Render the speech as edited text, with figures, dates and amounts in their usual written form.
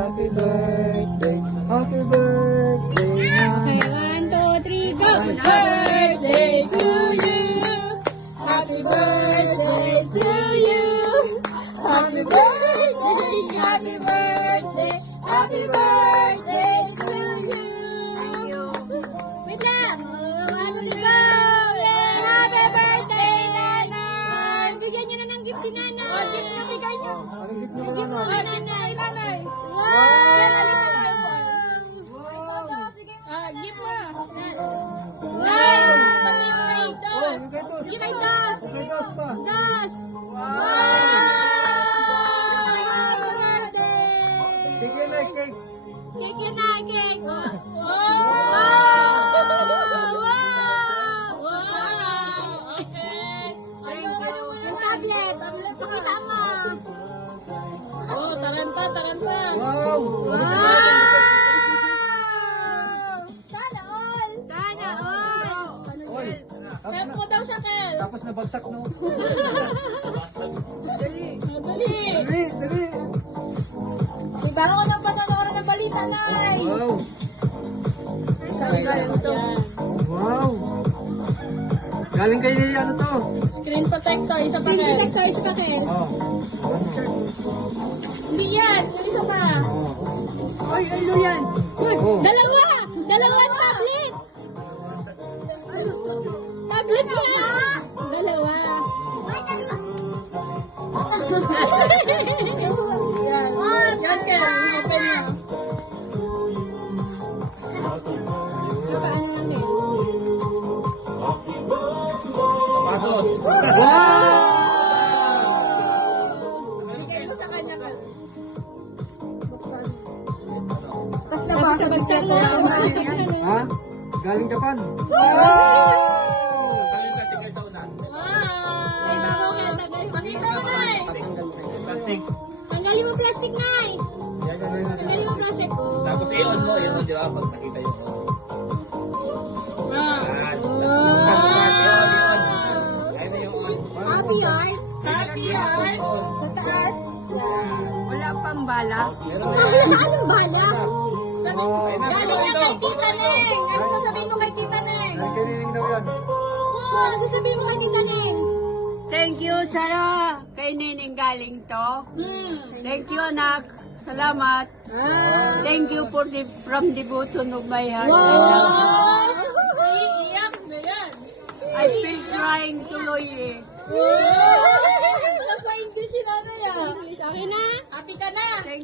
happy birthday, happy birthday. Okay, 1, 2, 3, go! Happy birthday to you! Happy birthday to you! Happy birthday! Happy birthday! Happy birthday to you! Thank you! Wait lang! 1, 2, 3, go! Happy birthday, Nanay! Bigyan niyo na ng gift si Nanay! Oh, gift na bigay niyo! Anong gift nyo Gift ba, mo Nanay? kay Nanay! Nanay! Wow! Gift mo! Oh, Wow! yung kay Tos. Gift kay Das! Kay Tos pa. Das! Wow! Happy birthday! Cake yan, ay, cake. Cake yun na, cake! Wow! Wow! Okay! Yung tablet! Pakita mo! Oh, taranta, taranta. Wow! Wow! Sana all! Sana all! Oy, Help mo daw siya, Kel. tapos nabagsak, no? Dali. Dali, dali. Bago ko nang panonood ng balita, Nay! Wow! Sabi ka ito. Wow! Galing kay ano to? Screen protector, isa pa, Screen Kel. protector sa kakil. Oh. Hindi yan, yung isa pa. Oh. Ay, ano yan? Oh. Dalawa! Dalawang tablet! Tablet niya! Dalawa! Yan, Kel. Open mo. Paano lang yun? Sapatos. Wow! Bigay mo sa kanya, Kel. Tapos nabagsak na. Nabagsak na. Ha? Galing Japan. Ay, bago kaya tagal. Pakita mo, Nay. Plastic. Tanggalin mo plastic, Nay! Yan, gagawin natin. Tanggalin mo plastic. Tapos i-on mo, yun mo, di ba? Pag nakita yung on. Ah. Ayun na yung on. Happy heart. Happy heart. Sa taas. Wala pang bala. Anong bala? Oh. Galing na kay Tita Neng. Ano sasabihin mo kay Tita Neng? Ay, kiniling daw yan. Oo, sasabihin mo kay Tita Neng. Thank you, Sarah. Kay Nining galing to. Thank you, anak. Salamat. Thank you for the from the bottom of my heart. Iiyak na yan. I feel crying tuloy eh. Napa-English si nanay ah. English, okay na? Happy ka na. Thank